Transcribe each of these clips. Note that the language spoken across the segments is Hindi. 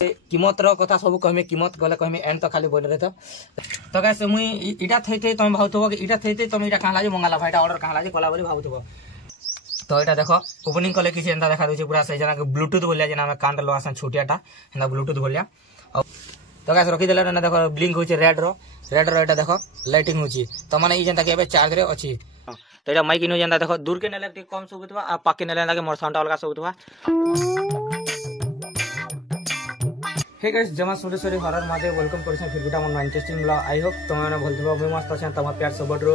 कीमत कथा सब कहमे कीमत गले कहमे एंड तो खाली बोल रहे तो गाइस मुई इटा थैते तुम भावथबो कि इटा थैते तुम इटा काहला जे मंगाला भाईटा ऑर्डर काहला जे कला बोली भावथबो तो इटा देखो ओपनिंग कले किसी एंता देखा दउचे पूरा सही जना के ब्लूटूथ बोलिया जेना में कान लवासन छोटियाटा एंता ब्लूटूथ बोलिया तो गाइस रखी देला ना देखो ब्लिंक होचे रेड रो इटा देखो लाइटिंग होची तो माने ई जेंता के एबे चार्ज रे अछि तो इटा माइक इनो जेंता देखो दूर के नेले टिक कम सुबुतवा आ पाके नेले लागे मोर साउंड अलगा सुबुतवा। हे गाइस जमा सुरेश्वरी हरर मादे वेलकम करछन फिर गुटा मन इंटरेस्टिंग ब्लॉग आई होप तुमने भलथबो बे मस्त छ तमा प्यार सब रो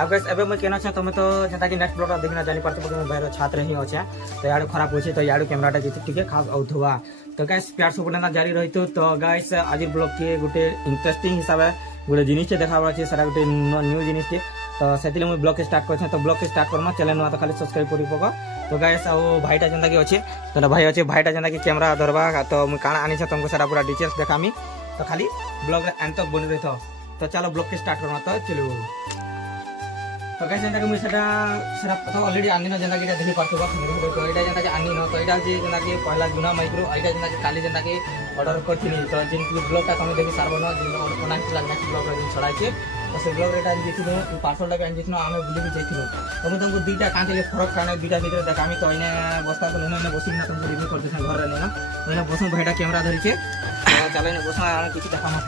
अब गाइस एबे मैं केना छ तुम तो जता कि नेक्स्ट ब्लॉग देखना जानि परते कि मैं बाहर छात्र ही अछि तो याडो खराब होछि तो याडो कैमराटा जेति टिके खास औथवा तो गाइस प्यार सब लेना जारी रहितो तो गाइस आज ब्लॉग के गुटे इंटरेस्टिंग हिसाब गुटे जिनिस देखाबा छै सारा गुटे न्यू जिनिस तो सेतिले मैं ब्लॉग स्टार्ट करछ तो ब्लॉग स्टार्ट करना चैनल न तो खाली सब्सक्राइब करि पको तो गाइस आ भाईटा जंदा की अछि तो भाई अछि भाईटा जंदा की कैमरा धरबा तो मैं काना आनी छ तुमको सारा पूरा डिटेल्स देखामी तो खाली ब्लॉग रे अंत तक बनि रहितो तो चलो ब्लॉग के स्टार्ट करना तो चलो तो गाइस जंदा की मैं सेटा तो ऑलरेडी आनी न जंदा की देखि परथबो तो एटा जंदा की आनी न तो एटा जे जंदा की पहला गुना माइक्रो एटा जंदा की काली जंदा की ऑर्डर करथिनी तो जिन ब्लॉग का तुम देखि सारबो न जिन ऑर्डर कोना कि नेक्स्ट ब्लॉग रे छड़ाई छै तो से ब्लॉग रेटा देखिनो पार्सल टा देखिनो आमे बुली भी जाइथिनो तो तुमको दुईटा कांचले फरक काने दुईटा भीतर देखामी तो इने बस्ता तो ने बसिन ना तुमको रिव्यू करते छ घर रे ना तो इने बसन भाईटा कैमरा धरि छे तो चले ने बसना आमे किछि देखामा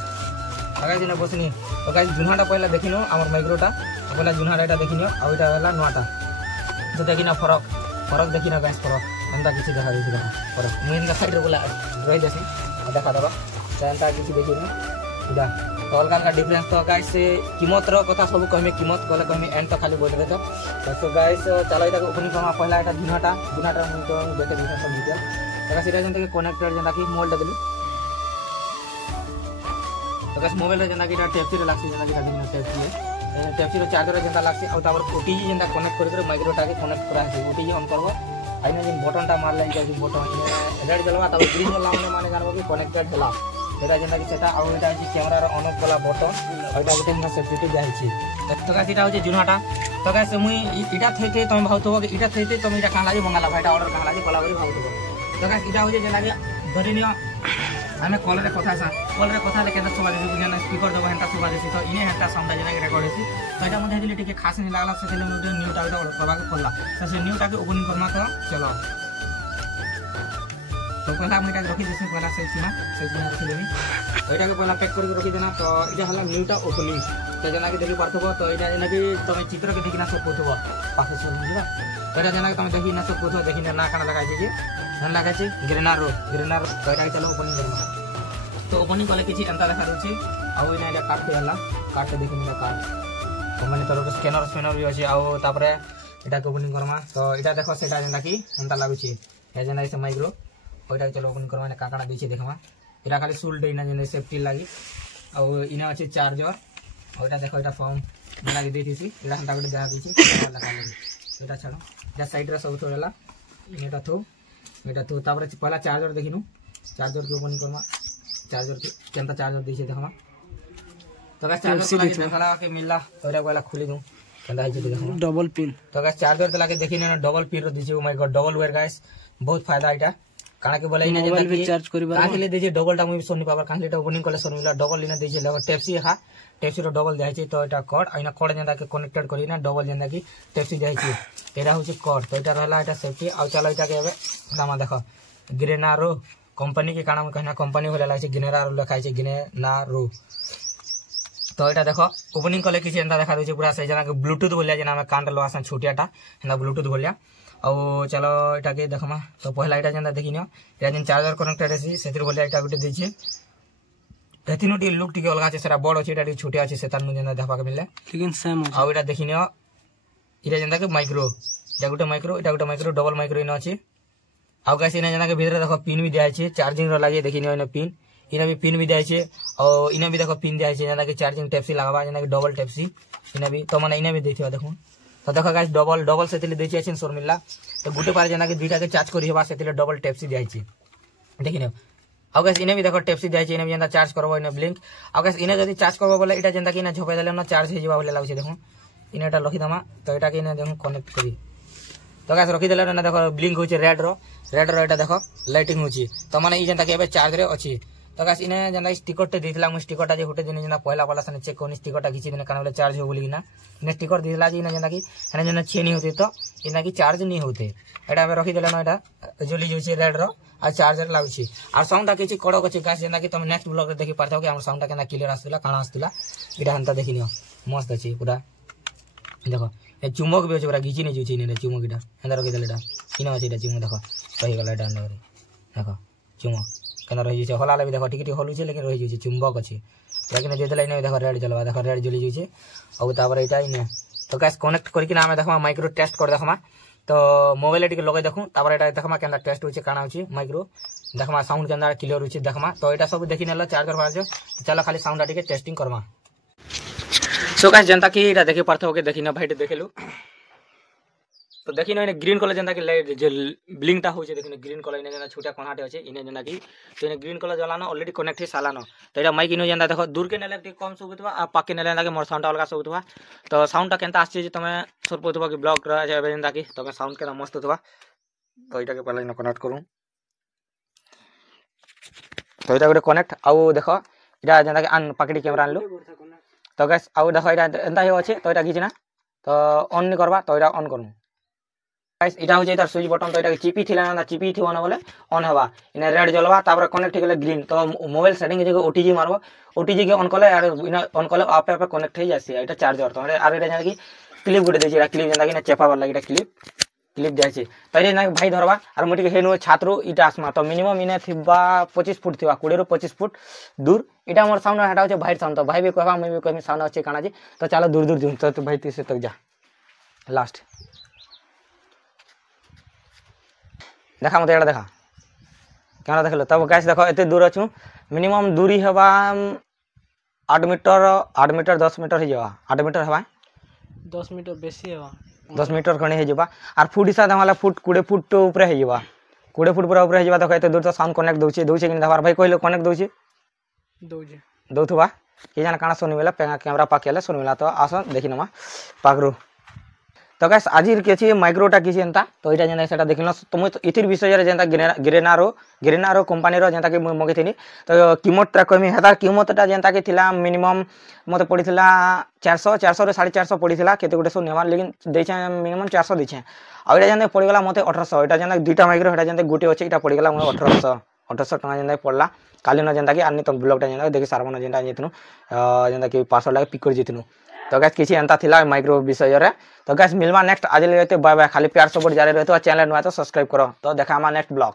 आगे जिने बसनी तो गाइस जुनाटा पहला देखिनो हमर माइक्रोटा पहला जुनाटा देखिनो आ ओटा वाला नोटा तो देखिना फरक देखिना गाइस फरक एंता किछि देखा दै छ फरक मेन का साइड रे बोला रहि जसी देखा दबा एंता किछि देखिनो उडा तो अलग अलग डिफरेंस तो गाइस कीमत कथा सब कहमे कीमत गले कहमे एंड तो खाली बोल रहे तो गाइस चलो इटा ओपनिंग करमा पहला इटा जुनाटा मुई तो बेटे दिखा सब वीडियो तका सीधा जंता के कनेक्टेड जंता की मोबाइल दबली तो गाइस मोबाइल रे जंता की टाइप सी रे लागसी जंता की टाइप सी रे चार्जर जंता लागसी और तापर ओटीजी जंता कनेक्ट कर माइक्रोटा के कनेक्ट करा है ओटीजी ऑन करबो आइना जिन बटन टा मारले जे बटन रेड जलवा तब ग्रीन जलवा माने जानबो कि कनेक्टेड हला एटा जेना कि सेटा आ एटा जे कैमरा रे ऑन ऑफ वाला बटन एटा गोटे हम सेफ्टी जाय छी तो गाइस एटा हो जे जुनाटा तो गाइस मुई इटा थैते तुम भावथबो कि इटा थैते तुम इटा काहला जे मंगाला भाईटा ऑर्डर काहला जे कला बोली भावथबो तो गाइस इटा हो जे जेना कि धरिनियो हमें कॉल रे कथा लेके सब आदमी जेना स्पीकर दबा हेंता सब आदमी तो इने हेंता साउंड जेना रिकॉर्ड हेसी तो एटा मधे दिले टिके खास नहीं लागला से दिले न्यू टा ऑर्डर करबा के पड़ला तो से न्यू टा के ओपनिंग करना तो चलो तो पहला मैं रखी देसी पहला साइज में रखी देनी एटा के पहला पैक करके रखी देना तो इटा हला न्यूटा ओपनिंग तो जना के देखि परथबो तो एटा जना के तुम चित्र के देखिना सब पोथबो पाखे सब बुझबा एटा जना के तुम देखिना सब पोथबो देखिना ना काना लगा छी नन लगा छी ग्रेनार तो एटा के चलो ओपनिंग करना तो ओपनिंग कले किछि अंता देखा दउछि आ ओइना एटा काट के हला काट देखिना काट तो माने तोर स्कैनर भी अछि आ तापरे एटा के ओपनिंग करमा तो एटा देखो सेटा जना की अंता लागुछि ए जना से माइक्रो ओइटा चलो ओपन करवा ने काकाडा दिछि देखमा इरा खाली सुल्ट इना जेने सेफ्टी लागि आ इना अछि चार्जर ओइटा देखो एटा फॉर्म लागि देथिसी इरा हंता गटे देहा दिछि लगा एटा छाडो जा साइड रे सब थोड़ला एटा थो तापर पहला चार्जर देखिनु चार्जर के ओपन करवा चार्जर के केनता चार्जर दिछि देखमा तो गाइस चार्जर लागि देखला के मिलला ओइरा वाला खुली दू केनता हिछि देखमा डबल पिन तो गाइस चार्जर त लागि देखिने डबल पिन रो दिछि oh my God double wear guys बहुत फायदा इटा काना के बोले इना जेना कि चार्ज करबा काहे देजे डबल टा मुई सोनी पावर काहे टा ओपनिंग कले सोनीला डबल इना देजे लगा टेप्सी हा टेप्सी रो डबल जाय छै तो एटा कॉर्ड आइना कॉर्ड जेना के कनेक्टेड करी ना डबल जेना कि टेप्सी जाय छै एरा होछि कॉर्ड तो एटा रहला एटा सेफ्टी आ चलो एटा के एबे सामा देखो ग्रेनारो कंपनी के काना में कहना कंपनी होला लाग छै ग्रेनारो लिखाय छै ग्रेनारो तो एटा देखो ओपनिंग कले किछि एंता देखा दै छै पूरा सही जना के ब्लूटूथ बोलिया जेना में कान लवा सन छोटियाटा एना ब्लूटूथ बोलिया और चलो एटा के देखमा तो पहला एटा जंदा देखिनियो एटा जिन चार्जर कनेक्टेड अछि सेतिर बोले एटा गुटे दै छै एतिनोटी लुक टिके अलगा छै सेरा बड़ अछि एटा छोटिया अछि सेतान में जंदा देखबा के मिलले लेकिन सेम अछि आ एटा देखिनियो एटा जंदा के माइक्रो एटा गुटे माइक्रो डबल माइक्रो इना अछि आ गाइस इना जंदा के भीतर देखो पिन भी दिया छै चार्जिंग रो लागि देखिनियो इना पिन इना भी पिन भी दिया छै और इना भी देखो पिन दिया छै जंदा के चार्जिंग टाइप सी लगाबा जंदा के डबल टाइप सी इना भी तो माने इना भी देथियो देखो तो देखो गाइस डबल सेतिले दै छै सोर मिलला तो गुटे पार जना के दुईटा के चार्ज करी हेबा सेतिले डबल टाइप सी दिया छै देखिनो आ गाइस इने भी देखो टाइप सी दिया छै इने भी जंदा चार्ज करबो इने ब्लिंक आ गाइस इने जदी चार्ज करबो बोले एटा जंदा के इने झोके देले न चार्ज हे जेबा बोले लागै छै देखो इने एटा लखि दमा तो एटा के इने देखो कनेक्ट करी तो गाइस रखी देले ना देखो ब्लिंक होचे रेड रो एटा देखो लाइटिंग होची तो माने ई जेंता के एबे चार्ज रे अछि तो गाइस इने जेंता स्टिकर टे दिथला मु स्टिकर टा जे होटे दिन जेंता पहला वाला सने चेक कोनी स्टिकर टा घिची दिन कान बोले चार्ज हो बोली ना ने स्टिकर दिथला जे इने जेंता की हने जेना छे नहीं होते तो इना की चार्ज नहीं होते एटा हमें रखी देले ना एटा जोली जोची रेड रो आ चार्जर लागुची आ साउंड टा किछि कड़क अछि गाइस जेंता की तुम नेक्स्ट ब्लॉग रे देखि पारथो कि हमर साउंड टा केना क्लियर आस्तला काना आस्तला इटा हंता देखिनियो मस्त अछि पूरा देखो ए चुम्बक भी अछि पूरा घिची नहीं जोची ने चुम्बक इटा हंदा रखी देले एटा किना अछि एटा चुम्बक देखो रही गला एटा अंदर देखो चुम्बक केना रही छै हलाले भी देखो टिक टिक हलु छै लेकिन रही छै चुम्बक अछि लेकिन जे देले ने देखो रेड जलवा देखो रेड जली छै और तापर एटा इने तो गाइस कनेक्ट करके ना हमें देखो माइक्रो टेस्ट कर देखमा तो मोबाइल टिक लगे देखू तापर एटा देखमा केना टेस्ट होछि काना होछि माइक्रो देखमा साउंड केना क्लियर होछि देखमा तो एटा सब देखि नेला चार्जर वाला चलो खाली साउंड टिक टेस्टिंग करवा सो गाइस जनता की एटा देखि पारथो के देखि ना भाई देखलु तो देखि ना ग्रीन कलर जनता की लाइट जे ब्लिंक टा होचे देखि ग्रीन कलर इने जना छोटा कोनाटे अछि इने जना की तो इने ग्रीन कलर जलानो ऑलरेडी कनेक्ट है सालानो तो एटा माइक इनो जनता देखो दूर के नेले कम सुबुतवा आ पाके नेले जना के मोर साउंड अलगा सुबुतवा तो साउंड टा केनता आछि जे तमे सरपोतवा की ब्लॉक रा जे जनता की तमे साउंड केना मस्त होतवा तो एटा के पहले इनो कनेक्ट करू तो एटा गोटे कनेक्ट आउ देखो एटा जनता के अन पकड़ी कैमरा आनलु तो गाइस आउ देखो एटा एंता हो अछि तो एटा घिचना तो ऑन नि करबा तो एटा ऑन करू गाइस एटा हो जे तार स्विच बटन तो एटा चिपी थिला ना चिपी थिवना बोले ऑन हवा इने रेड जलवा तापर कनेक्ट गेले ग्रीन तो मोबाइल सेटिंग जे ओटीजी मारबो ओटीजी के ऑन करले आर इना ऑन करले आपे आपे कनेक्ट हो जासी एटा चार्जर तो आर एटा जाने की क्लिप गुटे देछि क्लिप जेना कि ना चेपा वाला एटा क्लिप जाय छै तरे ना भाई धरबा आर मोटी के हेनो छात्रु इटा आसमा तो मिनिमम इने थिबा 25 फुट थिबा 20 रो 25 फुट दूर इटा मोर साउंड हटा होचे भाई साउंड तो भाई भी कहबा मैं भी कहमी साउंड अच्छे काना जी तो चलो दूर दूर जूं तो भाई तीस तक जा लास्ट देखा मत एटा देखा कैमरा देखलो तब गाइस देखो एते दूर अछु मिनिमम दूरी हवा 8 मीटर 10 मीटर ही जावा 8 मीटर हवा 10 मीटर बेसी हवा 10 मीटर खणी हे जबा आर फुट हिसाब हमला फुट 20 फुट ऊपर हे जबा 20 फुट पूरा ऊपर हे जबा देखो एते दूर तो साउंड कनेक्ट दोछे कि दबार भाई कहलो कनेक्ट दोछे दौथबा कि जाना काना सुनि मिला कैमरा पाकेले सुनि मिला तो आसो देखि नमा पाकरू तो गाइस आजिर के छी माइक्रोटा किछि एंता तो एटा जेना सेटा देखिनो तुम इथिर विषय रे जेंता ग्रेनारो कंपनी रो जेंता कि मगे थिनी तो कीमत ता कमी हेता कीमतटा जेंता कि थिला मिनिमम मते पडिथिला 400 रे 450 पडिथिला केते गुटे सो नेवा लेकिन देछे मिनिमम 400 देछे आ एटा जेंता पडिगला मते 1800 एटा जेंता दुटा माइक्रो हेटा जेंता गुटे अछि एटा पडिगला मते 1800 टका जेंता पडला काली न जेंता कि अन्य तो ब्लॉग टा जेंता देखि सारवन जेंता जेतनु जेंता कि पासवर्ड लागे पिक कर जेतनु तो गाइस किछि एंता थिला माइक्रो विषय रे तो गाइस मिलवा नेक्स्ट आज लेते बाय बाय खाली प्यार सपोर्ट जारी रहतो चैनल नुआ तो सब्सक्राइब करो तो देखा हम नेक्स्ट ब्लॉग।